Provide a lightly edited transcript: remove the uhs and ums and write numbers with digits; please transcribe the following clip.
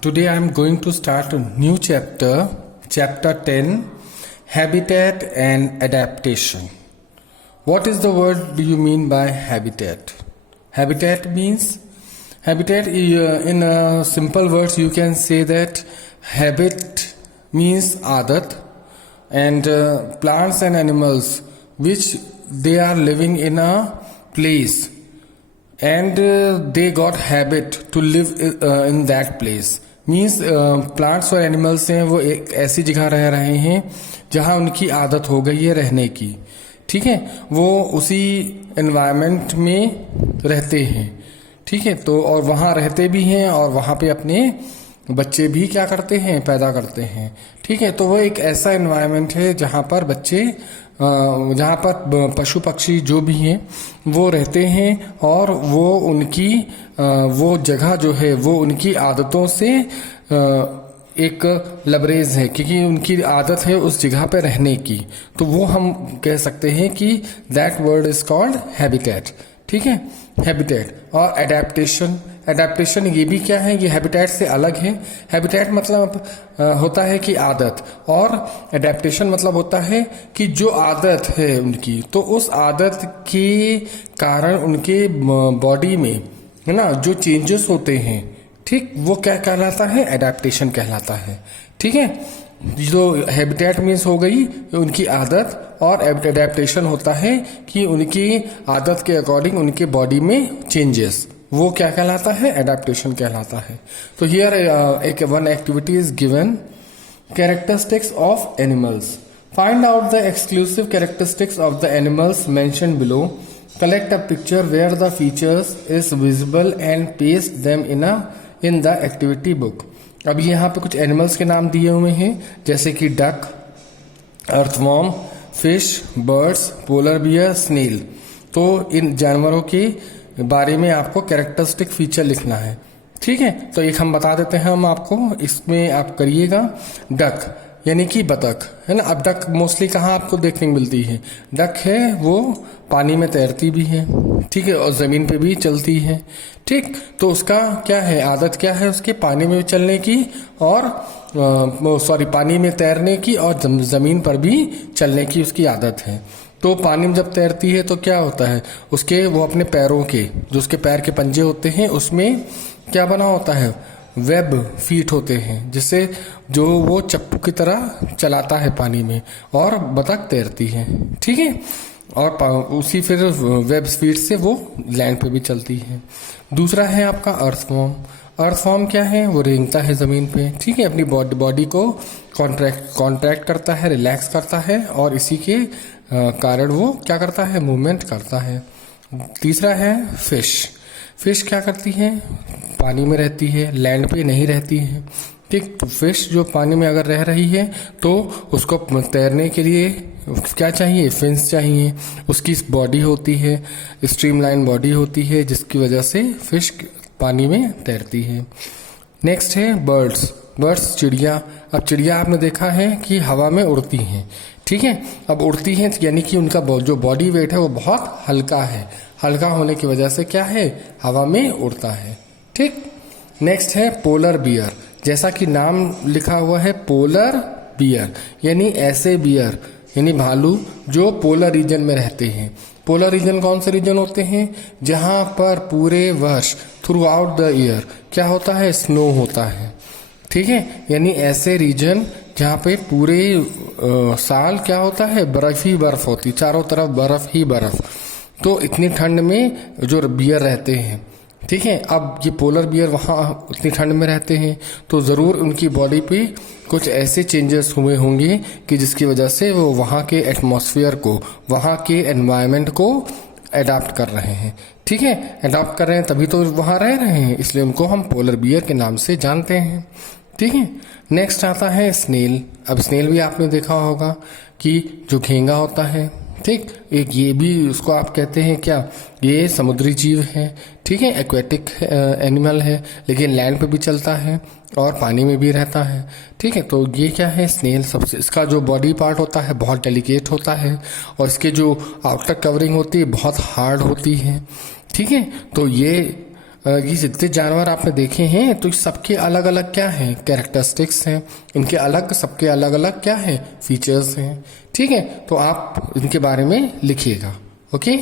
Today I am going to start a new chapter, chapter 10, Habitat and Adaptation. What is the word do you mean by habitat? Habitat means, in simple words you can say that habit means adat, and plants and animals which they are living in a place and they got habit to live in that place. Means plants और animals हैं वो एक ऐसी जगह रह रहे हैं जहां उनकी आदत हो गई है रहने की, ठीक है, वो उसी एनवायरनमेंट में रहते हैं, ठीक है, तो और वहाँ रहते भी हैं और वहाँ पे अपने बच्चे भी क्या करते हैं, पैदा करते हैं, ठीक है, तो वो एक ऐसा एनवायरनमेंट है जहाँ पर बच्चे जहाँ पर पशु पक्षी जो भी हैं वो रहते हैं और वो उनकी वो जगह जो है वो उनकी आदतों से एक लबरेज है, क्योंकि उनकी आदत है उस जगह पे रहने की, तो वो हम कह सकते हैं कि that word is called habitat, ठीक है, हैबिटेट। और एडेप्टेशन ये भी क्या है, ये हैबिटेट से अलग है। हैबिटेट मतलब होता है कि आदत, और एडेप्टेशन मतलब होता है कि जो आदत है उनकी, तो उस आदत के कारण उनके बॉडी में है ना जो चेंजेस होते हैं, ठीक, वो क्या कहलाता है, एडेप्टेशन कहलाता है, ठीक है। जो हैबिटेट मीन्स हो गई उनकी आदत, और एडेप्टेशन होता है कि उनकी आदत के अकॉर्डिंग उनके बॉडी में चेंजेस, वो क्या कहलाता है, एडेप्टेशन कहलाता है। तो हियर एक one activity is given, characteristics of animals. Find out the exclusive characteristics of the animals mentioned below. Collect a picture where the features is visible and paste them in the activity book. अब यहाँ पे कुछ animals के नाम दिए हुए हैं, जैसे कि duck, earthworm, fish, birds, polar bear, snail. तो इन जानवरों के बारे में आपको कैरेक्टरिस्टिक फीचर लिखना है, ठीक है। तो एक हम बता देते हैं हम आपको, इसमें आप करिएगा डक यानी कि बतख, है ना। अब डक मोस्टली कहाँ आपको देखने को मिलती है, डक है वो पानी में तैरती भी है, ठीक है, और जमीन पे भी चलती है, ठीक। तो उसका क्या है, आदत क्या है उसके, पानी में चलने की और पानी में तैरने की और जमीन पर भी चलने की उसकी आदत है। तो पानी में जब तैरती है तो क्या होता है, उसके वो अपने पैरों के जो उसके पैर के पंजे होते हैं उसमें क्या बना होता है, वेब फीट होते हैं, जिससे जो वो चप्पू की तरह चलाता है पानी में, और बतख तैरती है, ठीक है, और उसी फिर वेब फीट से वो लैंड पे भी चलती है। दूसरा है आपका अर्थवॉर्म। अर्थवॉर्म क्या है, वो रेंगता है जमीन पे, ठीक है, अपनी बॉडी को कॉन्ट्रैक्ट करता है, रिलैक्स करता है, और इसी के कारण वो क्या करता है, मूवमेंट करता है। तीसरा है फिश। फिश क्या करती है, पानी में रहती है, लैंड पे नहीं रहती है, ठीक। तो फिश जो पानी में अगर रह रही है तो उसको तैरने के लिए क्या चाहिए, फिन्स चाहिए, उसकी बॉडी होती है, स्ट्रीमलाइन बॉडी होती है, जिसकी वजह से फिश पानी में तैरती है। नेक्स्ट है बर्ड्स, चिड़िया। अब चिड़िया आपने देखा है कि हवा में उड़ती हैं, ठीक है। अब उड़ती हैं यानी कि उनका जो बॉडी वेट है वो बहुत हल्का है, हल्का होने की वजह से क्या है, हवा में उड़ता है, ठीक। नेक्स्ट है पोलर बियर। जैसा कि नाम लिखा हुआ है पोलर बियर, यानी ऐसे बियर यानी भालू जो पोलर रीजन में रहते हैं। पोलर रीजन कौन से रीजन होते हैं, जहां पर पूरे वर्ष थ्रू आउट द ईयर क्या होता है, स्नो होता है, ठीक है, यानी ऐसे रीजन जहाँ पे पूरे साल क्या होता है, बर्फ ही बर्फ होती, चारों तरफ बर्फ ही बर्फ। तो इतनी ठंड में जो बियर रहते हैं, ठीक है। अब ये पोलर बियर वहाँ उतनी ठंड में रहते हैं तो ज़रूर उनकी बॉडी पे कुछ ऐसे चेंजेस हुए होंगे कि जिसकी वजह से वो वहाँ के एटमॉस्फेयर को, वहाँ के एनवायरनमेंट को अडाप्ट कर रहे हैं, ठीक है, अडाप्ट कर रहे हैं तभी तो वहाँ रह रहे हैं, इसलिए उनको हम पोलर बियर के नाम से जानते हैं, ठीक है। नेक्स्ट आता है स्नेल। अब स्नेल भी आपने देखा होगा कि जो घेंगा होता है, ठीक, एक ये भी उसको आप कहते हैं क्या, ये समुद्री जीव है, ठीक है, एक्वेटिक एनिमल है, लेकिन लैंड पे भी चलता है और पानी में भी रहता है, ठीक है। तो ये क्या है, स्नेल। सबसे इसका जो बॉडी पार्ट होता है बहुत डेलिकेट होता है, और इसके जो आउटर कवरिंग होती है बहुत हार्ड होती है, ठीक है। तो ये ये जितने जानवर आपने देखे हैं तो सबके अलग अलग क्या हैं, कैरेक्टरिस्टिक्स हैं, इनके अलग, सबके अलग अलग क्या है, फीचर्स हैं। ठीक है, तो आप इनके बारे में लिखिएगा। ओके।